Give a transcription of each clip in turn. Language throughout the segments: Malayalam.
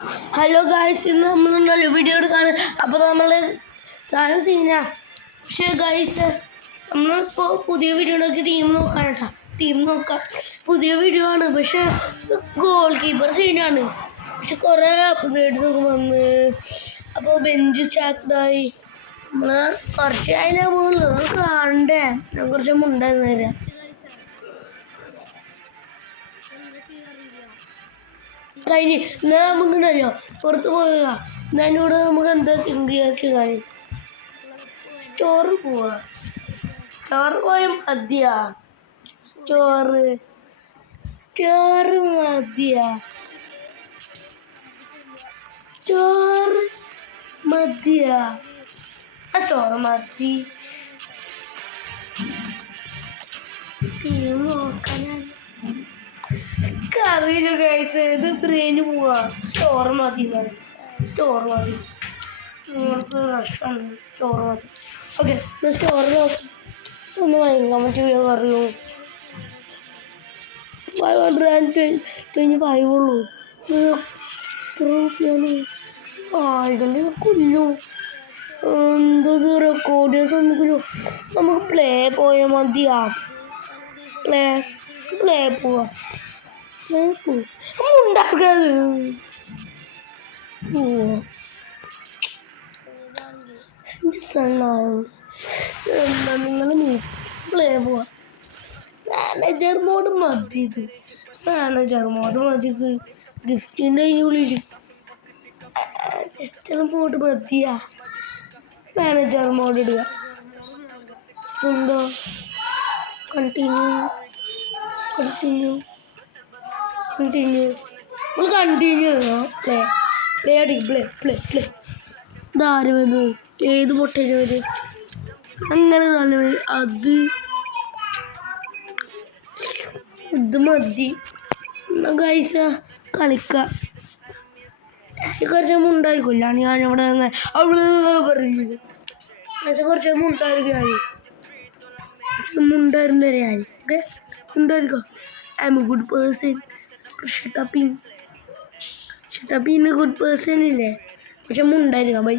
ഹലോ ഗായ്സ്, ഇന്ന് നമ്മൾ വീഡിയോ എടുക്കാണ്. അപ്പോൾ നമ്മൾ സാധനം സീനാ. പക്ഷേ ഗായ്സ്, നമ്മളിപ്പോൾ പുതിയ വീഡിയോ ഉണ്ടാക്കി ടീം നോക്കാൻ കേട്ടോ. ടീം നോക്കാം, പുതിയ വീഡിയോ ആണ്. പക്ഷെ ഗോൾ കീപ്പർ സീനാണ്. പക്ഷെ കുറേ അപ്ഗ്രേഡ്സ് ഒക്കെ വന്ന്, അപ്പോൾ ബെഞ്ച് സ്റ്റാക്ക്ഡായി. നമ്മൾ കുറച്ച് അതിലാണ് പോകുള്ളൂ. കാണണ്ടേ, ഞാൻ കുറച്ച് മുണ്ടായിരുന്നു തരാം. കഴിഞ്ഞ് എന്നാൽ നമുക്കുണ്ടല്ലോ പുറത്ത് പോവുക. എന്നാൽ എന്നോട് നമുക്ക് എന്താ തിങ്കിയാക്കി കഴിയും. സ്റ്റോറിൽ പോവാ. സ്റ്റോറിൽ പോയ മതിയാ. സ്റ്റോറ് മതിയാ. സ്റ്റോർ മതിയാ. ആ സ്റ്റോർ മതി. ടീം നോക്കാനാണ് അറിയില്ല ഗൈസ്. ഇത് ബ്രെയിന് പോവാ. സ്റ്റോർ മതി. സ്റ്റോർ മതി. നിങ്ങൾക്ക് റഷാണ്. സ്റ്റോർ മതി. ഓക്കെ, സ്റ്റോറിൽ ഒന്ന് വാങ്ങിക്കാൻ പറ്റില്ല. പറയൂ 525 ഉള്ളൂ. എത്ര രൂപയാണ്? ഇതിൻ്റെ കുഞ്ഞു എന്തത് റെക്കോർഡ് ശ്രമിക്കലോ. നമുക്ക് പ്ലേ പോയാൽ മതിയാ. പ്ലേ പോവാ. ഉണ്ടാക്കാത് നിങ്ങൾ പ്ലേ പോവാ. മാനേജർ മോഡ് മതി. ഇത് മാനേജർ മോഡ് മതി. ഗിഫ്റ്റിൻ്റെ ഉള്ളിൽ ഗിഫ്റ്റ് മോഡ് മതിയാ. മാനേജർ മോഡ് ഇടുക. ഉണ്ടോ? കണ്ടിന്യൂ. പ്ലേ അടിക്കും. പ്ലേ ഇതാരും വന്ന് ഏത് പൊട്ടേര് അങ്ങനെ തന്നെ. ഇത് മതി ഗൈസ. കളിക്കാം. കുറച്ച് മുണ്ടായിരിക്കില്ല. ഞാനിവിടെ അവിടെ പറഞ്ഞത് കുറച്ച് മുണ്ടായിരുന്നേ ഞാൻ. ഓക്കെ, മുണ്ടായിരിക്കോ. I am a good person. ഷട്ടപ്പിന് ഗുഡ് പേഴ്സൺ ഇല്ലേ? പക്ഷെ മുണ്ടായിരിക്കാം. ബൈ.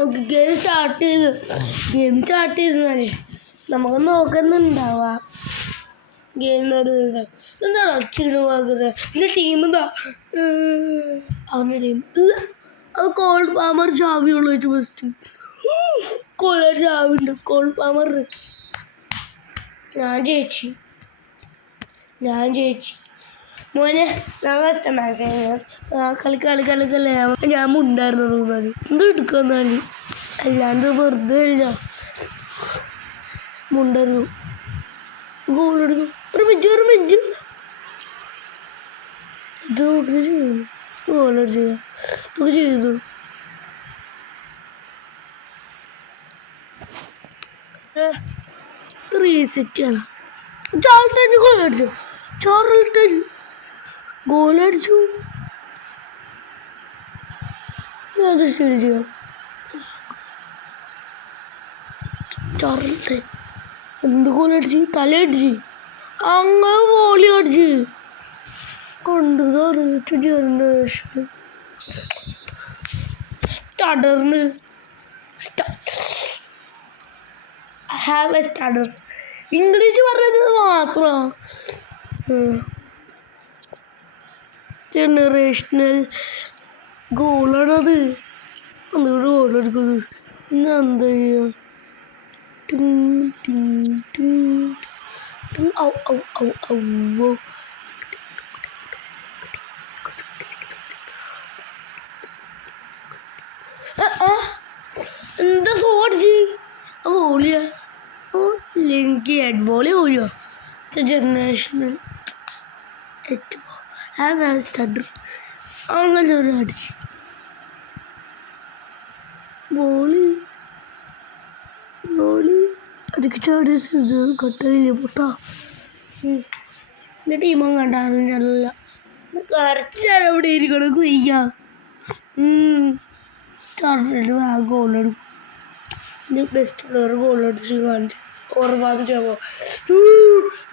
ഓക്കെ, ഗെയിം സ്റ്റാർട്ട് ചെയ്താലേ നമുക്ക് നോക്കുന്നുണ്ടാവാ. ഗെയിമിനോട് എന്താണ് ചിടുവാക്കുന്നത്? എൻ്റെ ടീം എന്താ? അവൻ്റെ ടീം അത് കോൾ പാമർ ചാവിയുള്ളൂ. ഫസ്റ്റ് കോളർ ചാവുണ്ട്. Cole Palmer. ഞാൻ ജയിച്ചു മോനെ. ഞാൻ കസ്റ്റമൈസ് കളിക്കല്ലേ. ഞാൻ മുണ്ടായിരുന്നു. എന്ത് എടുക്കാന്നാല് അല്ലാണ്ട് വെറുതെ ഇല്ല. മുണ്ടായിരുന്നു. ഗോളെടുക്കും. ഒരു മിനിറ്റ് ഇത് ചെയ്യുന്നു. ഗോളർ ചെയ്തു. റീസെറ്റാണ്. ഗോളടിച്ചു. അത് സ്റ്റീൽ ചെയ്യാം. എന്ത് ഗോളടിച്ച്? തലയടിച്ച്. അങ്ങ് വോളി അടിച്ച് കൊണ്ട് ജനറേഷൻ സ്റ്റഡറിന് ഹാവ് എ സ്റ്റഡർ. ഇംഗ്ലീഷ് പറഞ്ഞത് മാത്രം. ജനറേഷണൽ ഗോളാണത്. എന്നിട്ട് ഗോളെടുക്കുന്നത്. ഇന്ന് എന്താ ചെയ്യുക? എന്താ സോടിച്ച് വോളിയാ? ലിങ്കി ഹെഡ് ബോളി പോയോ? ജനറേഷണൽ ഏറ്റവും സ്റ്റഡർ അങ്ങനെ ഒരു അടിച്ച് ബോളി അതൊക്കെ ചാടി കട്ടയില്ല പൊട്ടാ. എൻ്റെ ടീമം കണ്ടാലും നല്ല കരച്ചാലവിടെ ഇരിക്കണം. കൊയ്യ ചാടിട്ട് ഗോളടിക്കും. എൻ്റെ ബെസ്റ്റ് പ്ലെയർ ഗോളടിച്ച് കാണിച്ചു. ഓർമ്മ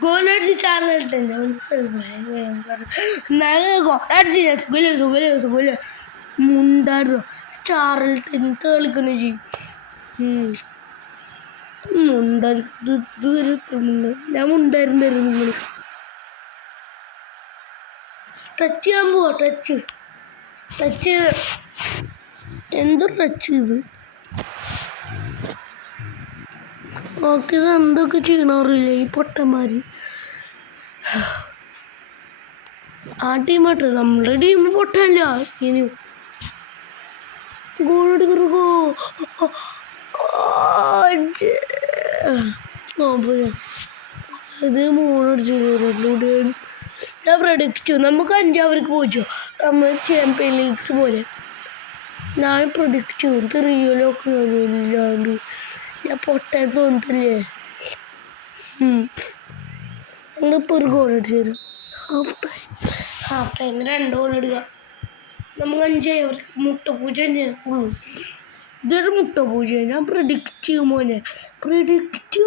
ഗോളടിച്ച് ചാറിലിട്ടുണ്ട് സുഖില്ല മുണ്ടാറോ ചാറിലിട്ട് തെളിക്കണ ചെയ്യും ദൂരത്തുണ്ട് ഞാൻ മുണ്ടായിരുന്നു നിങ്ങൾ ടച്ച് ചെയ്യാൻ പോവാ ടച്ച് എന്ത് ടച്ച് ഇത് ഓക്കെ ഇത് എന്തൊക്കെ ചെയ്യണറിയില്ല ഈ പൊട്ടന്മാര് ആ ടീമാട്ടെ നമ്മുടെ ടീം പൊട്ടല്ല ഇനി ഗോളെടുക്കോ ഇത് 3 അടിച്ചു ഞാൻ പ്രൊഡിക്റ്റ് നമുക്ക് 5 അവർക്ക് പോയിച്ചോ നമ്മൾ ചാമ്പ്യൻ ലീഗ്സ് പോലെ ഞാൻ പ്രൊഡിക്റ്റ് ചെയ്യും റിയോലൊക്കെ ഇല്ലാണ്ട് ഞാൻ പൊട്ടാൻ തോന്നത്തില്ലേ നമ്മളിപ്പോൾ ഒരു ഗോൾ അടിച്ചു തരും ഹാഫ് ടൈം 2 ഗോൾ എടുക്കുക നമുക്ക് 5 അവർക്ക് മുട്ടപ്പൂജ തന്നെ ഫുള്ള് ഇതൊരു മുട്ടപ്പൂജ ഞാൻ പ്രൊഡിക്റ്റ് ചെയ്യും മോനെ പ്രൊഡിക്റ്റ്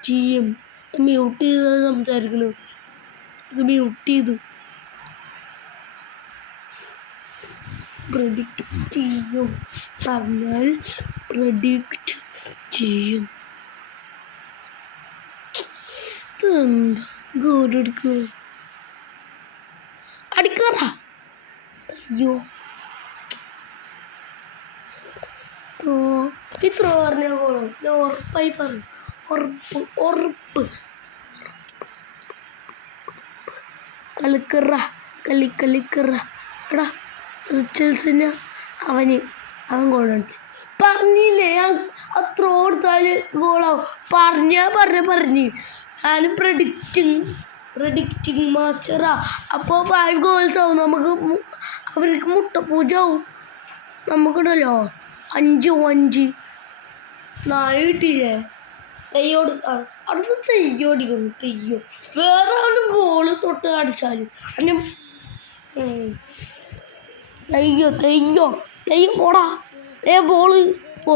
ചെയ്യും മ്യൂട്ട് ചെയ്ത് സംസാരിക്കണം ഇത് മ്യൂട്ട് ചെയ്ത് പ്രൊഡിക്റ്റ് ചെയ്യും പറഞ്ഞാൽ പ്രൊഡിക്റ്റ് ചെയ്യും ഗോളെടുക്കുക അടിക്കാറാ അയ്യോ ഇത്ര പറഞ്ഞ ഗോളോ ഞാൻ ഉറപ്പായി പറഞ്ഞു ഉറപ്പ് കളിക്കറ എടാ റിച്ചൽസിന് അവൻ ഗോളടിച്ചു പറഞ്ഞില്ലേ ഞാൻ അത്ര കൊടുത്താൽ ഗോളാവും പറഞ്ഞ് ഞാനും പ്രഡിക്റ്റിങ് മാസ്റ്ററാ അപ്പോൾ 5 ഗോൾസ് ആവും നമുക്ക് അവർക്ക് മുട്ടപ്പൂജ ആവും നമുക്കുണ്ടല്ലോ 5 4 കിട്ടിയില്ലേ തെയ്യോട് അടുത്ത് തെയ്യോ വേറെ ആളും ഗോള് തൊട്ട് അടിച്ചാലും തെയ്യോ പോടാ ബോള് പോ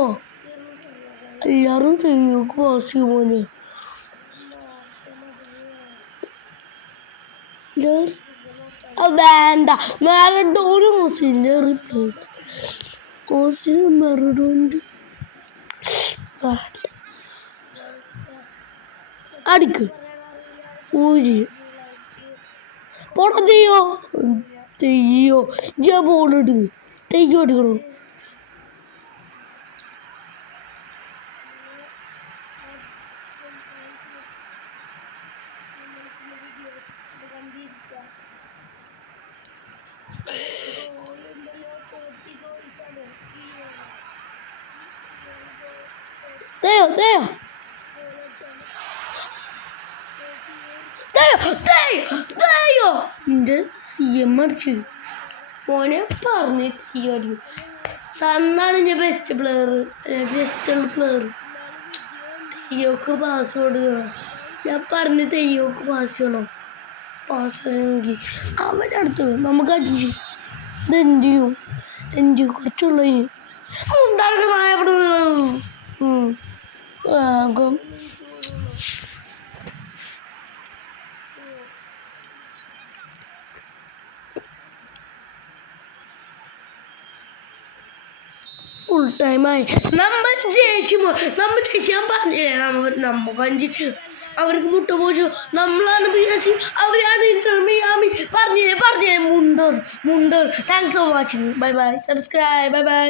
എല്ലാവരും തെയ്യോക്ക് പാസ് ചെയ്യുമോനെ വേണ്ട മാരഡോണ് ഓസിൻ്റെ റീപ്ലേസ് മാരഡോണിൻ്റെ അടിക്ക് ഊരി പോടാ തെയ്യോ ബോളെടുക്ക് തെയ്യോ എടുക്കണോ തെയ്യോ നിന്റെ CM അടിച്ചു മോനെ പറഞ്ഞ് തെയ്യോ അടിക്കും സണ്ണാണ് എൻ്റെ ബെസ്റ്റ് പ്ലെയർ തെയ്യോക്ക് പാസ് കൊടുക്കണം ഞാൻ പറഞ്ഞ് തെയ്യോക്ക് പാസ് ചെയ്യണം പാസ് ചെയ്യണമെങ്കിൽ അവൻ്റെ അടുത്ത് നമുക്ക് അടിച്ചു ഇതെന്ത് ചെയ്യും കുറച്ചുള്ള ആകും ഫുൾ ടൈമായി നമ്മൾ ജയിച്ചാൻ പറഞ്ഞില്ലേ നമുക്ക് 5 അവർക്ക് മുട്ട പോച്ചു നമ്മളാണ് ബിഎസ്സി അവരാണ് ഇന്റർ മിയാമി പറഞ്ഞില്ലേ മുണ്ടോർ thanks for watching bye subscribe by